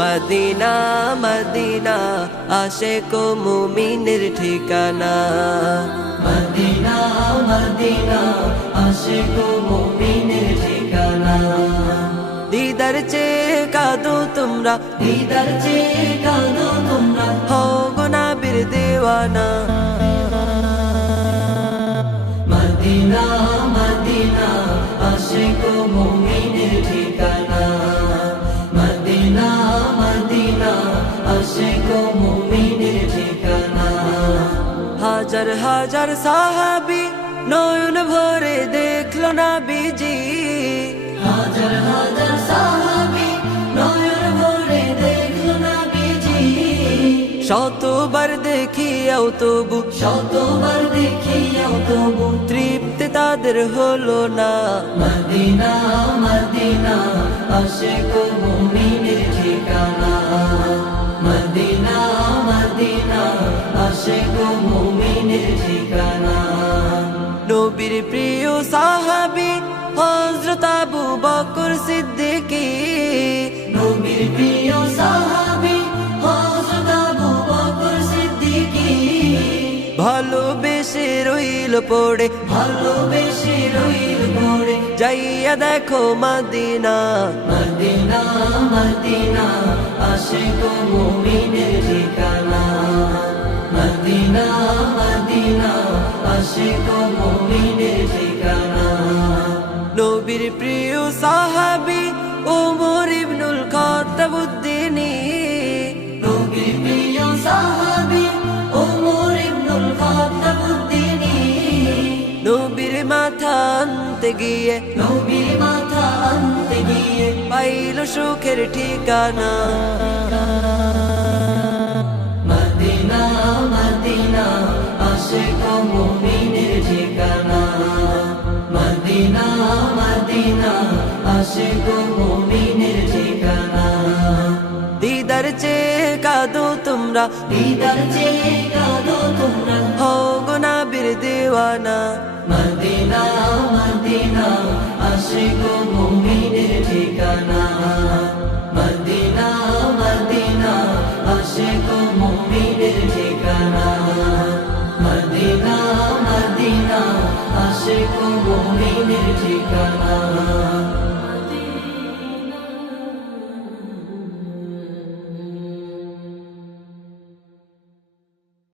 Medina Medina Ashiq ও মুমিনের ঠিকানা Medina Medina Ashiq ও মুমিনের ঠিকানা দিদার চেয়ে কাঁদো তোমরা দিদার চেয়ে কাঁদো তোমরা হও গো নবীর দেওয়ানা মদিনা মদিনা আশিক ও মুমিনের ঠিকানা মদিনা মদিনা আশিক ও মুমিনের ঠিকানা হাজার হাজার সাহাবী নয়ন ভরে দেখলো নবীজি হাজার হাজার সাহাবী নয়ন ভরে দেখলো নবীজি শতবার দেখিয়াও তবু শতবার দেখিয়াও তবু তৃপ্তি তাদের হলো না মদিনা মদিনা আশিক ও মুমিনের ঠিকানা মদিনা মদিনা আশিক ও মুমিনের ঠিকানা নবীর প্রিয় সাহাবী হযরত আবু বকর সিদ্দিক নবীর প্রিয় সাহাবী হযরত আবু বকর সিদ্দিক ভালোবেসে রইল পড়ে ভালোবেসে রইল পড়ে যাইয়া দেখো মদিনা মদিনা মদিনা আশিক ও মুমিনের ঠিকানা মদিনা মদিনা আশিক ও মুমিনের ঠিকানা নবীর প্রিয় সাহাবী ওমর ইবনুল খাত্তাব নবীর প্রিয় সাহাবী ওমর ইবনুল খাত্তাব নবীর মাথা আনতে গিয়ে নবীর মাথা আনতে গিয়ে পাইল সুখের ঠিকানা মদিনা মদিনা আশিক ও মুমিনের ঠিকানা মদিনা মদিনা আশিক ও মুমিনের ঠিকানা দিদার চেয়ে কাঁদো তোমরা দিদার চেয়ে কাঁদো তোমরা হও গো নবীর দেওয়ানা মদিনা মদিনা আশিক ও মুমিনের